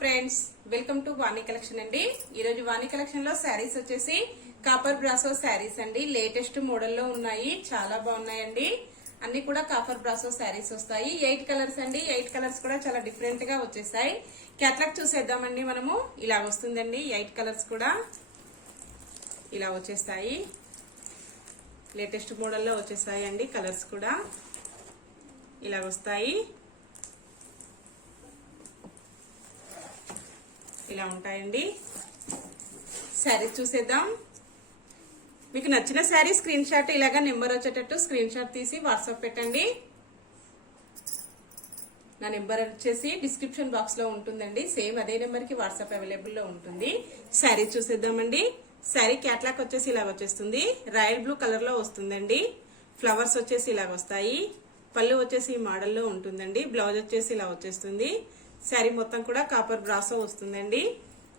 Friends, welcome to Vani collection అండి. ఈ రోజు వాణి కలెక్షన్ లో శారీస్ వచ్చేసి కాపర్ బ్రాసో శారీస్ అండి. లేటెస్ట్ మోడల్ లో ఉన్నాయి, చాలా బాగున్నాయండి. అన్ని కూడా కాపర్ బ్రాసో శారీస్ వస్తాయి. 8 కలర్స్ అండి. 8 కలర్స్ కూడా చాలా డిఫరెంట్ గా వచ్చేసాయి. క్యాటలాగ్ చూసేద్దామండి మనము. ఇలా వస్తుందండి. 8 కలర్స్ కూడా ఇలా వచ్చేస్తాయి. లేటెస్ట్ మోడల్లో వచ్చేసాయి అండి. కలర్స్ కూడా ఇలా వస్తాయి. ఇలా ఉంటాయండి. శారీ చూసేద్దాం. మీకు నచ్చిన శారీ స్క్రీన్ షాట్ ఇలాగా నెంబర్ వచ్చేటట్టు స్క్రీన్ షాట్ తీసి వాట్సాప్ పెట్టండి. నా నెంబర్ వచ్చేసి డిస్క్రిప్షన్ బాక్స్ లో ఉంటుందండి. సేమ్ అదే నెంబర్ కి వాట్సాప్ అవైలబుల్ లో ఉంటుంది. శారీ చూసేద్దామండి. శారీ క్యాట్లాగ్ వచ్చేసి ఇలా వచ్చేస్తుంది. రాయల్ బ్లూ కలర్ లో వస్తుందండి. ఫ్లవర్స్ వచ్చేసి ఇలా వస్తాయి. పళ్ళు వచ్చేసి ఈ మోడల్లో ఉంటుందండి. బ్లౌజ్ వచ్చేసి ఇలా వచ్చేస్తుంది. శారీ మొత్తం కూడా కాపర్ బ్రాసో వస్తుందండి.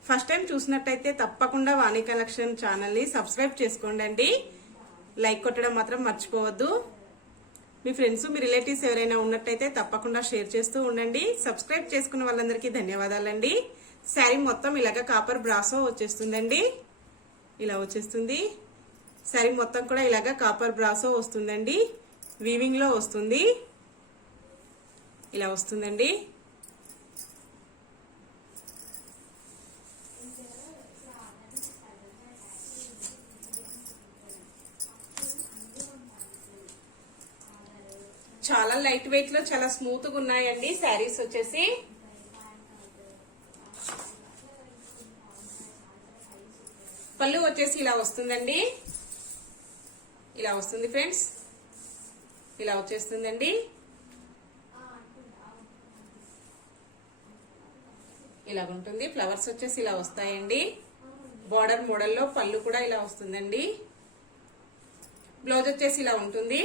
ఫస్ట్ టైం చూసినట్టయితే తప్పకుండా వాణి కలెక్షన్ ఛానల్ ని సబ్స్క్రైబ్ చేసుకోండి. లైక్ కొట్టడం మాత్రం మర్చిపోవద్దు. మీ ఫ్రెండ్స్, మీ రిలేటివ్స్ ఎవరైనా ఉన్నట్టయితే తప్పకుండా షేర్ చేస్తూ ఉండండి. సబ్స్క్రైబ్ చేసుకున్న వాళ్ళందరికీ ధన్యవాదాలండి. శారీ మొత్తం ఇలాగ కాపర్ బ్రాసో వచ్చేస్తుందండి. ఇలా వచ్చేస్తుంది. శారీ మొత్తం కూడా ఇలాగ కాపర్ బ్రాసో వస్తుందండి. వీవింగ్ లో వస్తుంది. ఇలా వస్తుందండి. చాలా లైట్ వెయిట్ లో చాలా స్మూత్ గా ఉన్నాయండి శారీస్ వచ్చేసి. పళ్ళు వచ్చేసి ఇలా వస్తుందండి. ఇలా వస్తుంది ఫ్రెండ్స్. ఇలా వచ్చేస్తుందండి. ఇలా ఉంటుంది. ఫ్లవర్స్ వచ్చేసి ఇలా వస్తాయండి. బార్డర్ మోడల్లో పళ్ళు కూడా ఇలా వస్తుందండి. బ్లౌజ్ వచ్చేసి ఇలా ఉంటుంది.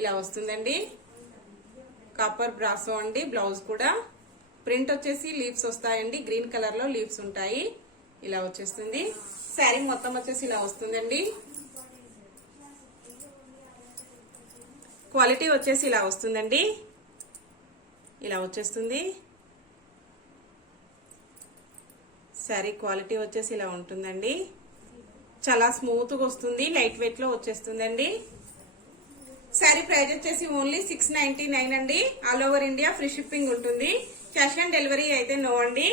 ఇలా వస్తుందండి. కాపర్ బ్రాసో అండి. బ్లౌజ్ కూడా ప్రింట్ వచ్చేసి లీవ్స్ వస్తాయండి. గ్రీన్ కలర్ లో లీవ్స్ ఉంటాయి. ఇలా వచ్చేస్తుంది. శారీ మొత్తం వచ్చేసి ఇలా వస్తుందండి. క్వాలిటీ వచ్చేసి ఇలా వస్తుందండి. ఇలా వచ్చేస్తుంది. శారీ క్వాలిటీ వచ్చేసి ఇలా ఉంటుందండి. చాలా స్మూత్ గా వస్తుంది. లైట్ వెయిట్ లో వచ్చేస్తుందండి. శారీ ప్రైస్ వచ్చేసి ఓన్లీ 699 అండి. All over India free shipping ఉంటుంది. క్యాష్ ఆన్ డెలివరీ అయితే నో అండి.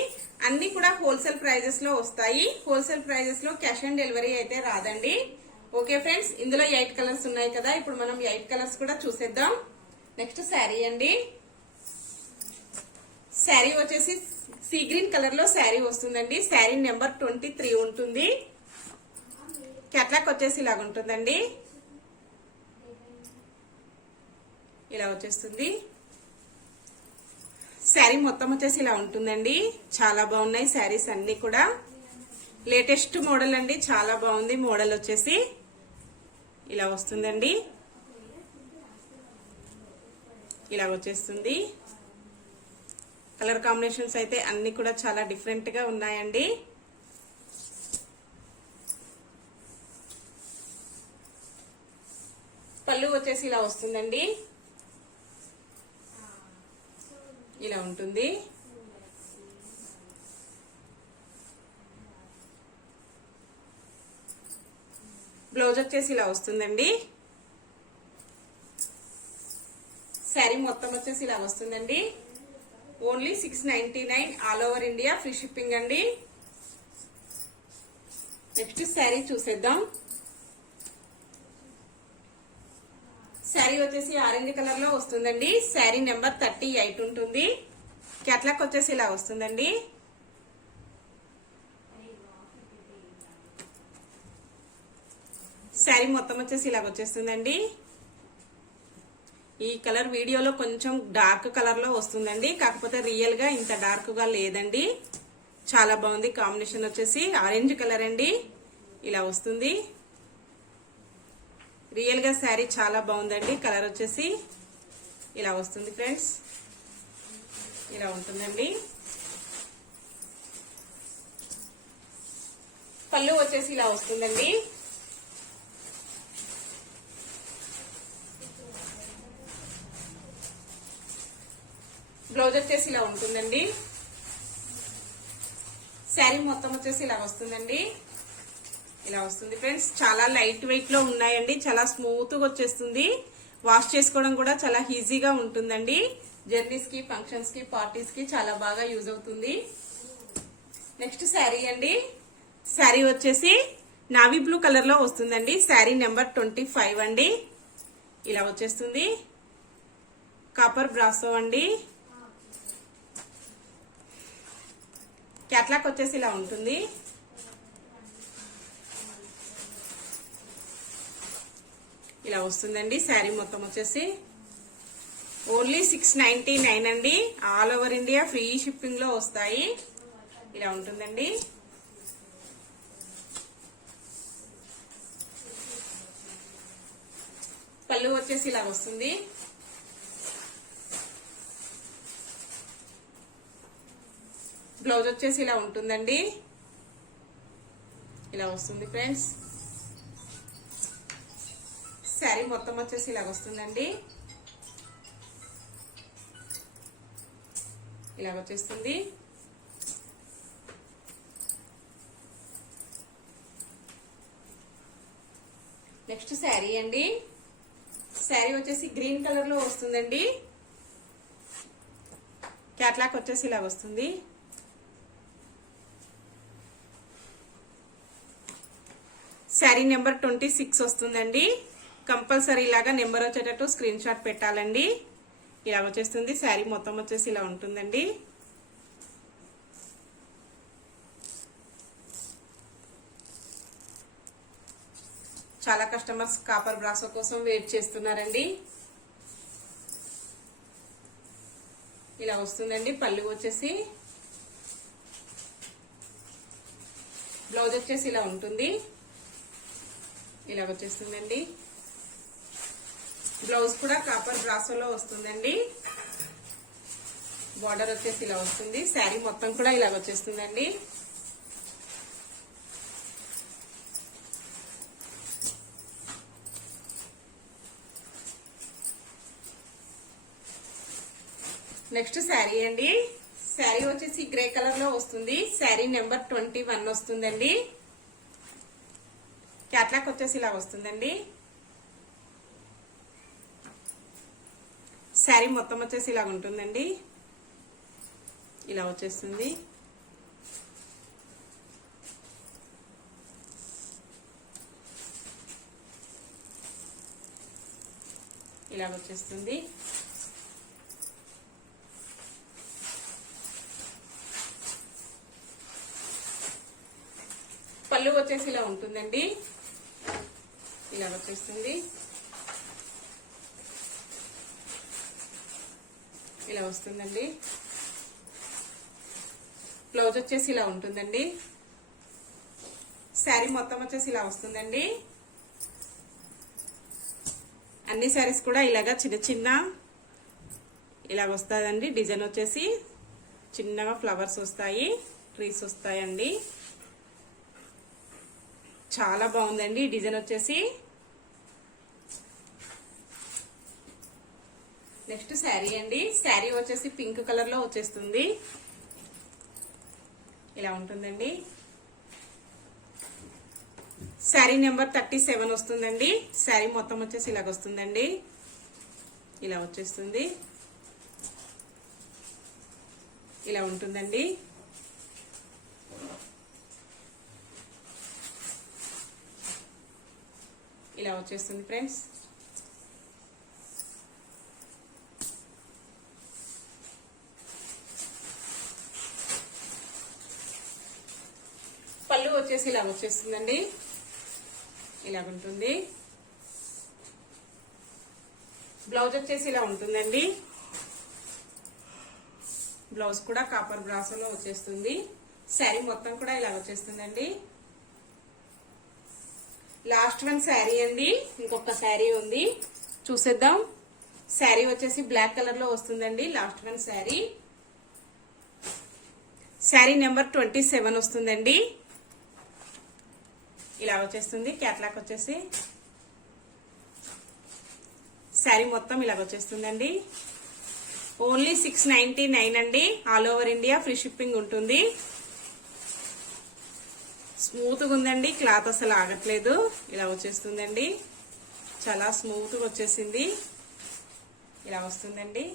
అన్ని కూడా హోల్సేల్ ప్రైజెస్ లో వస్తాయి. హోల్సేల్ ప్రైజెస్ లో క్యాష్ ఆన్ డెలివరీ అయితే రాదండి. ఓకే ఫ్రెండ్స్, ఇందులో 8 కలర్స్ ఉన్నాయి కదా. ఇప్పుడు మనం 8 కలర్స్ కూడా చూసేద్దాం. నెక్స్ట్ శారీ అండి. శారీ వచ్చేసి సీ గ్రీన్ కలర్ లో శారీ వస్తుందండి. శారీ నెంబర్ 23 ఉంటుంది. క్యాట్లాగ్ వచ్చేసి ఇలాగ ఉంటుందండి. ఇలా వచ్చేస్తుంది. శారీ మొత్తం వచ్చేసి ఇలా ఉంటుందండి. చాలా బాగున్నాయి శారీస్ అన్ని కూడా. లేటెస్ట్ మోడల్ అండి. చాలా బాగుంది మోడల్ వచ్చేసి. ఇలా వస్తుందండి. ఇలా వచ్చేస్తుంది. కలర్ కాంబినేషన్స్ అయితే అన్ని కూడా చాలా డిఫరెంట్ గా ఉన్నాయండి. పళ్ళు వచ్చేసి ఇలా వస్తుందండి. ఇలా ఉంటుంది. బ్లౌజ్ వచ్చేసి ఇలా వస్తుందండి. శారీ మొత్తం వచ్చేసి ఇలా వస్తుందండి. Only 699 all over India free shipping అండి. నెక్స్ట్ శారీ చూసేద్దాం. శారీ వచ్చేసి ఆరెంజ్ కలర్ లో వస్తుందండి. శారీ నెంబర్ 38 ఉంటుంది. క్యాట్లాగ్ వచ్చేసి ఇలా వస్తుందండి. శారీ మొత్తం వచ్చేసి ఇలా వచ్చేస్తుందండి. ఈ కలర్ వీడియోలో కొంచెం డార్క్ కలర్ లో వస్తుందండి. కాకపోతే రియల్ గా ఇంత డార్క్ గా లేదండి. చాలా బాగుంది. కాంబినేషన్ వచ్చేసి ఆరెంజ్ కలర్ అండి. ఇలా వస్తుంది. రియల్ గా శారీ చాలా బాగుందండి. కలర్ వచ్చేసి ఇలా వస్తుంది ఫ్రెండ్స్. ఇలా ఉంటుందండి. పళ్ళు వచ్చేసి ఇలా వస్తుందండి. బ్లౌజ్ వచ్చేసి ఇలా ఉంటుందండి. శారీ మొత్తం వచ్చేసి ఇలా వస్తుందండి. ఇలా వస్తుంది ఫ్రెండ్స్. చాలా లైట్ వెయిట్ లో ఉన్నాయండి. చాలా స్మూత్ గా వచ్చేస్తుంది. వాష్ చేసుకోవడం కూడా చాలా ఈజీగా ఉంటుందండి. జర్నీస్ కి, ఫంక్షన్స్ కి, పార్టీస్ కి చాలా బాగా యూజ్ అవుతుంది. నెక్స్ట్ శారీ అండి. శారీ వచ్చేసి నావీ బ్లూ కలర్ లో వస్తుందండి. శారీ నెంబర్ 25 అండి. ఇలా వచ్చేస్తుంది. కాపర్ బ్రాసో అండి. క్యాట్లాక్ వచ్చేసి ఇలా ఉంటుంది. ఇలా వస్తుందండి. శారీ మొత్తం వచ్చేసి ఓన్లీ 699 అండి. All over India free shipping లో వస్తాయి. ఇలా ఉంటుందండి. పళ్ళు వచ్చేసి ఇలా వస్తుంది. బ్లౌజ్ వచ్చేసి ఇలా ఉంటుందండి. ఇలా వస్తుంది ఫ్రెండ్స్. శారీ మొత్తం వచ్చేసి ఇలా వస్తుందండి. ఇలా వచ్చేస్తుంది. నెక్స్ట్ శారీ అండి. శారీ వచ్చేసి గ్రీన్ కలర్ లో వస్తుందండి. క్యాట్లాక్ వచ్చేసి ఇలా వస్తుంది. శారీ నెంబర్ 26 వస్తుందండి. కంపల్సరీ ఇలాగా నెంబర్ వచ్చేటట్టు స్క్రీన్ షాట్ పెట్టాలండి. ఇలా వచ్చేస్తుంది. శారీ మొత్తం వచ్చేసి ఇలా ఉంటుందండి. చాలా కస్టమర్స్ కాపర్ బ్రాసో కోసం వెయిట్ చేస్తున్నారండి. ఇలా వస్తుందండి. పళ్ళు వచ్చేసి, బ్లౌజ్ వచ్చేసి ఇలా ఉంటుంది. ఇలా వచ్చేస్తుందండి. బ్లౌజ్ కూడా కాపర్ బ్రాసోలో వస్తుందండి. బార్డర్ వచ్చేసి ఇలా వస్తుంది. శారీ మొత్తం కూడా ఇలా వచ్చేస్తుందండి. నెక్స్ట్ శారీ అండి. శారీ వచ్చేసి గ్రే కలర్ లో వస్తుంది. శారీ నెంబర్ 21 వస్తుందండి. క్యాట్లాక్ వచ్చేసి ఇలా వస్తుందండి. శారీ మొత్తం వచ్చేసి ఇలా ఉంటుందండి. ఇలా వచ్చేస్తుంది. ఇలా వచ్చేస్తుంది. పళ్ళు వచ్చేసి ఇలా ఉంటుందండి. ఇలా వచ్చేస్తుంది. ఇలా వస్తుందండి. బ్లౌజ్ వచ్చేసి ఇలా ఉంటుందండి. శారీ మొత్తం వచ్చేసి ఇలా వస్తుందండి. అన్ని శారీస్ కూడా ఇలాగా చిన్న చిన్న ఇలా వస్తుందండి. డిజైన్ వచ్చేసి చిన్నగా ఫ్లవర్స్ వస్తాయి, ట్రీస్ వస్తాయండి. చాలా బాగుందండి డిజైన్ వచ్చేసి. నెక్స్ట్ శారీ అండి. శారీ వచ్చేసి పింక్ కలర్ లో వచ్చేస్తుంది. ఇలా ఉంటుందండి. శారీ నెంబర్ 37 వస్తుందండి. శారీ మొత్తం వచ్చేసి ఇలాగ వస్తుందండి. ఇలా వచ్చేస్తుంది. ఇలా ఉంటుందండి. ఇలా వచ్చేస్తుంది ఫ్రెండ్స్. పళ్ళు వచ్చేసి ఇలా వచ్చేస్తుందండి. ఇలా ఉంటుంది. బ్లౌజ్ వచ్చేసి ఇలా ఉంటుందండి. బ్లౌజ్ కూడా కాపర్ బ్రాసోలో వచ్చేస్తుంది. శారీ మొత్తం కూడా ఇలా వచ్చేస్తుందండి. లాస్ట్ వన్ శారీ అండి. ఇంకొక శారీ ఉంది, చూసేద్దాం. శారీ వచ్చేసి బ్లాక్ కలర్ లో వస్తుందండి. Last one sari. Sari number 27 వస్తుందండి. ఇలా వచ్చేస్తుంది. క్యాట్లాక్ వచ్చేసి శారీ మొత్తం ఇలా వచ్చేస్తుందండి. ఓన్లీ 699 అండి. All over India free shipping ఉంటుంది. స్మూత్ గా ఉందండి, క్లాత్ అసలు ఆగట్లేదు. ఇలా వచ్చేస్తుందండి, చాలా స్మూత్ గా వచ్చేసింది. ఇలా వస్తుందండి.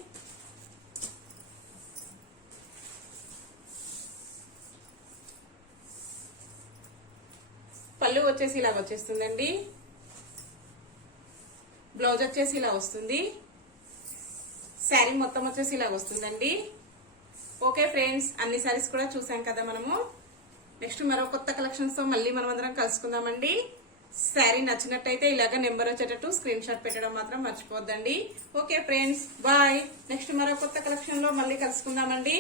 పళ్ళు వచ్చేసి ఇలా వచ్చేస్తుందండి. బ్లౌజ్ వచ్చేసి ఇలా వస్తుంది. శారీ మొత్తం వచ్చేసి ఇలా వస్తుందండి. ఓకే ఫ్రెండ్స్, అన్ని శారీస్ కూడా చూసాం కదా మనము. నెక్స్ట్ మరో కొత్త కలెక్షన్స్ తో మళ్ళీ మనం అందరం కలుసుకుందామండి. శారీ నచ్చినట్టయితే ఇలాగ నెంబర్ వచ్చేటట్టు స్క్రీన్ షాట్ పెట్టడం మాత్రం మర్చిపోద్దండి. Okay friends, bye. నెక్స్ట్ మరో కొత్త కలెక్షన్ లో మళ్ళీ కలుసుకుందామండి.